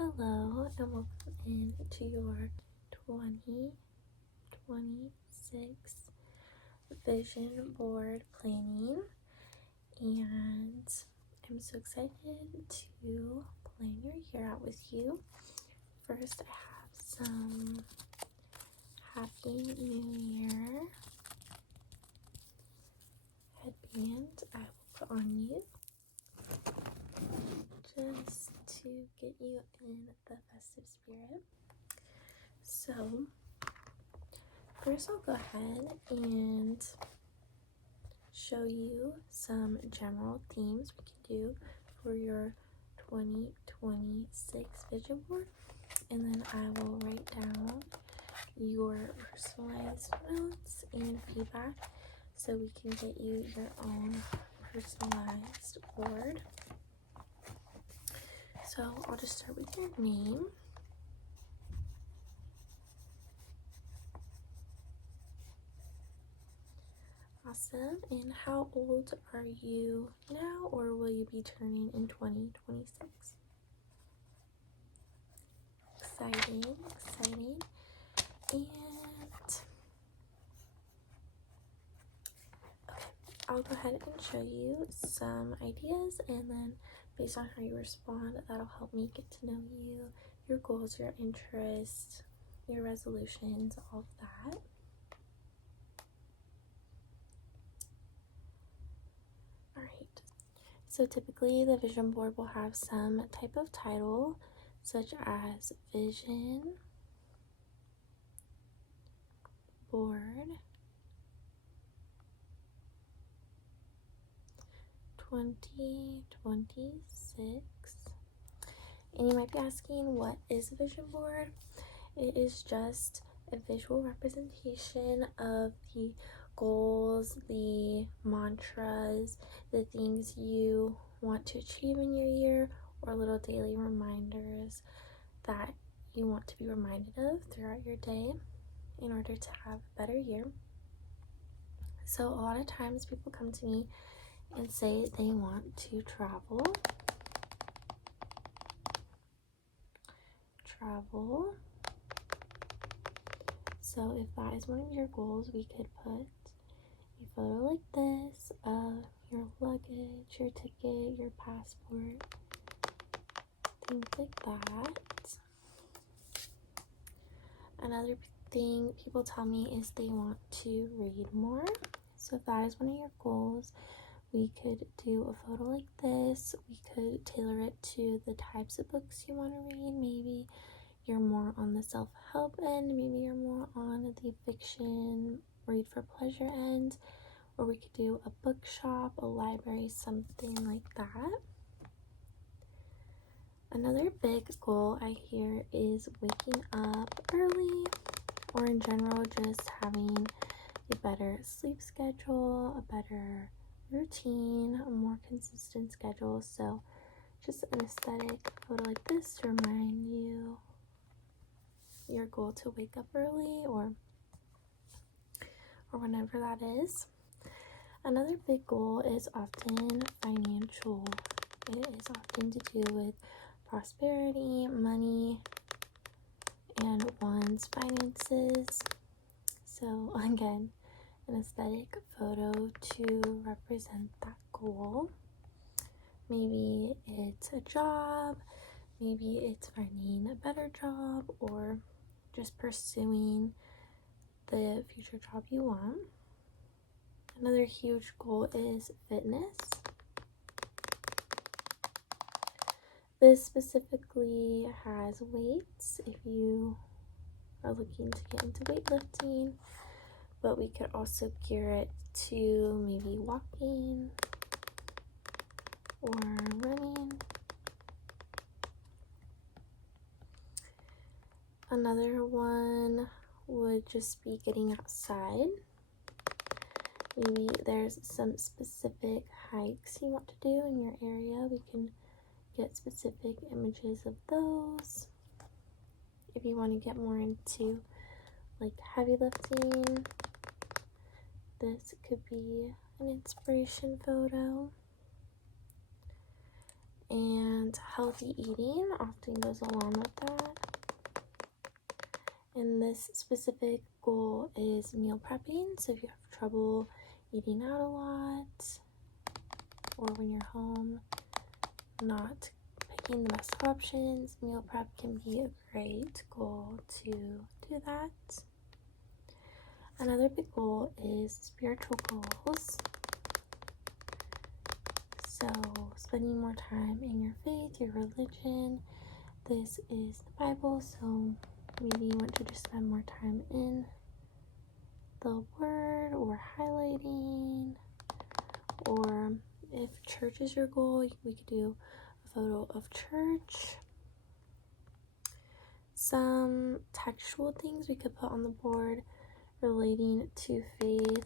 Hello and welcome into your 2026 vision board planning, and I'm so excited to plan your year out with you. First, I have some Happy New Year headband I will put on you just to get you in the festive spirit. So first I'll go ahead and show you some general themes we can do for your 2026 vision board, and then I will write down your personalized notes and feedback so we can get you your own personalized board. So I'll just start with your name. Awesome. And how old are you now, or will you be turning in 2026? Exciting. And I'll go ahead and show you some ideas, and then based on how you respond, that'll help me get to know you, your goals, your interests, your resolutions, all of that. Alright, so typically the vision board will have some type of title, such as Vision Board 2026. And you might be asking, what is a vision board? It is just a visual representation of the goals, the mantras, the things you want to achieve in your year, or little daily reminders that you want to be reminded of throughout your day in order to have a better year. So a lot of times people come to me and say they want to travel. So if that is one of your goals, we could put a photo like this of your luggage, your ticket, your passport, things like that. Another thing people tell me is they want to read more. So if that is one of your goals, we could do a photo like this. We could tailor it to the types of books you want to read. Maybe you're more on the self-help end, maybe you're more on the fiction, read for pleasure end, or we could do a bookshop, a library, something like that. Another big goal I hear is waking up early, or in general just having a better sleep schedule, a better routine, a more consistent schedule. So just an aesthetic photo like this to remind you your goal to wake up early, or whenever that is. Another big goal is often financial. It is often to do with prosperity, money, and one's finances. So again, an aesthetic photo to represent that goal. Maybe it's a job, maybe it's finding a better job, or just pursuing the future job you want. Another huge goal is fitness. This specifically has weights if you are looking to get into weightlifting, but we could also gear it to maybe walking or running. Another one would just be getting outside. Maybe there's some specific hikes you want to do in your area. We can get specific images of those. If you want to get more into like heavy lifting, this could be an inspiration photo. And healthy eating often goes along with that. And this specific goal is meal prepping. So if you have trouble eating out a lot, or when you're home not picking the best options, meal prep can be a great goal to do that. Another big goal is spiritual goals. So spending more time in your faith, your religion. This is the Bible, so maybe you want to just spend more time in the Word or highlighting. Or if church is your goal, we could do a photo of church. Some textual things we could put on the board relating to faith.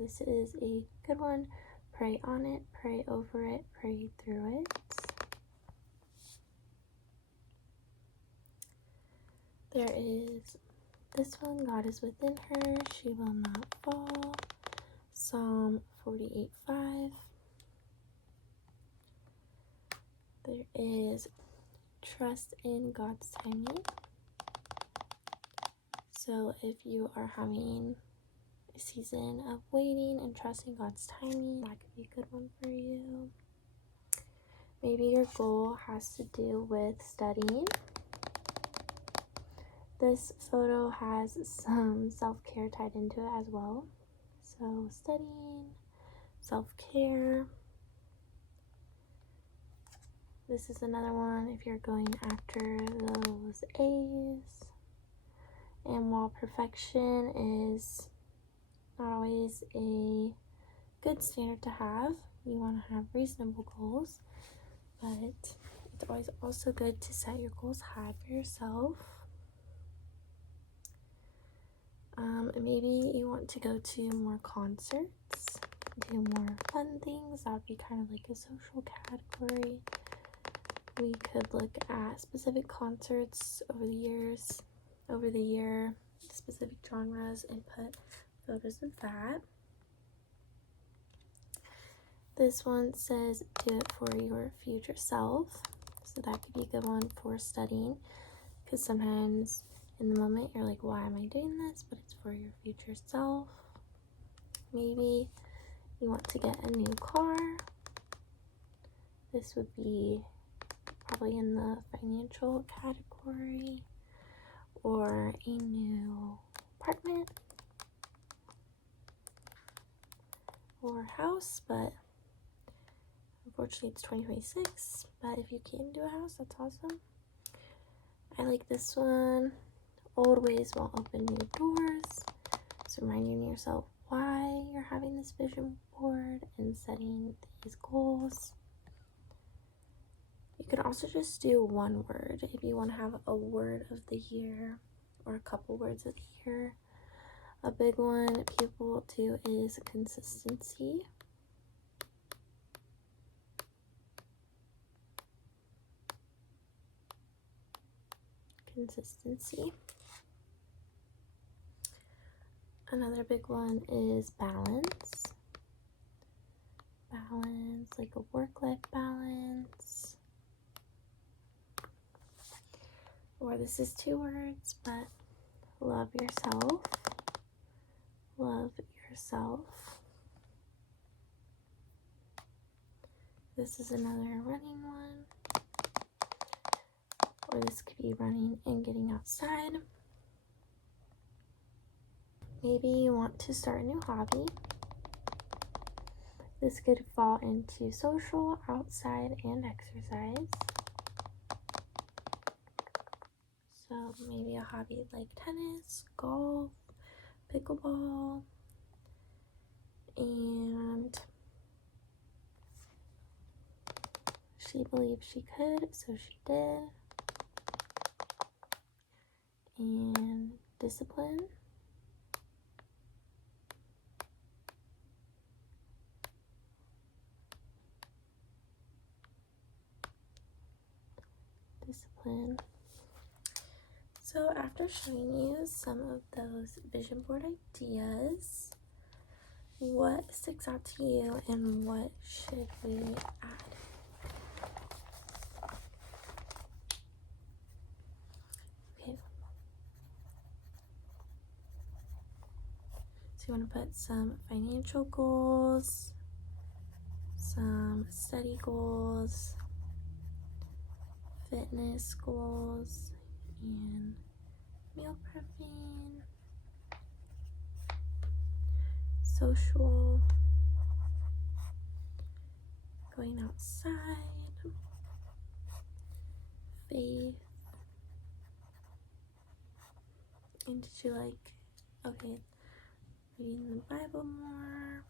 This is a good one. Pray on it, pray over it, pray through it. There is this one, God is within her, she will not fall. Psalm 48:5. There is trust in God's timing. So if you are having a season of waiting and trusting God's timing, that could be a good one for you. Maybe your goal has to do with studying. This photo has some self-care tied into it as well. So studying, self-care. This is another one if you're going after those A's. And while perfection is not always a good standard to have, you want to have reasonable goals, but it's always also good to set your goals high for yourself. Maybe you want to go to more concerts, do more fun things. That would be kind of like a social category. We could look at specific concerts over the year, specific genres, and put photos of that. This one says do it for your future self. So that could be a good one for studying, because sometimes in the moment you're like, why am I doing this? But it's for your future self. Maybe you want to get a new car. This would be probably in the financial category. Or a new apartment or house, but unfortunately it's 2026. But if you can do a house, that's awesome. I like this one. Old ways will open new doors. So reminding yourself why you're having this vision board and setting these goals. You can also just do one word if you want to have a word of the year or a couple words of the year. A big one people do is consistency. Consistency. Another big one is balance. Balance, like a work-life balance. Or this is two words, but love yourself. Love yourself. This is another running one. Or this could be running and getting outside. Maybe you want to start a new hobby. This could fall into social, outside, and exercise. So maybe a hobby like tennis, golf, pickleball, and she believed she could, so she did. And discipline. Discipline. So after showing you some of those vision board ideas, what sticks out to you and what should we add? you want to put some financial goals, some study goals, fitness goals, and meal prepping, social, going outside, faith, and did you like, okay, reading the Bible more,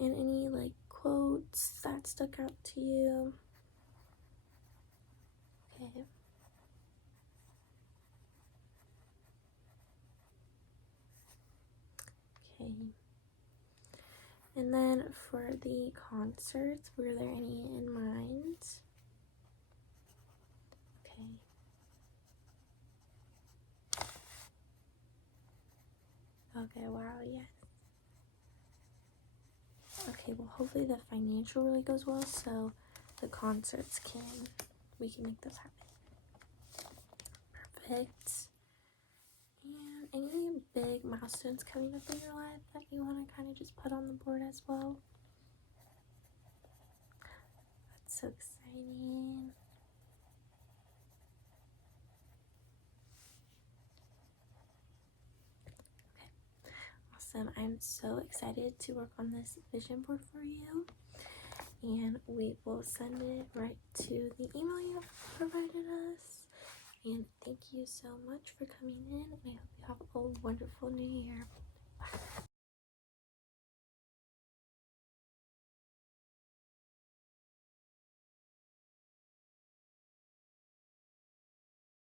and any like quotes that stuck out to you. Okay. Okay. And then for the concerts, were there any in mind? Okay. Okay, wow, yes. Okay, well, hopefully the financial really goes well, so the concerts we can make those happen. Perfect. And any big milestones coming up in your life that you want to kind of just put on the board as well? That's so exciting. Awesome. I'm so excited to work on this vision board for you, and we will send it right to the email you have provided us. And thank you so much for coming in, and I hope you have a wonderful new year. Bye.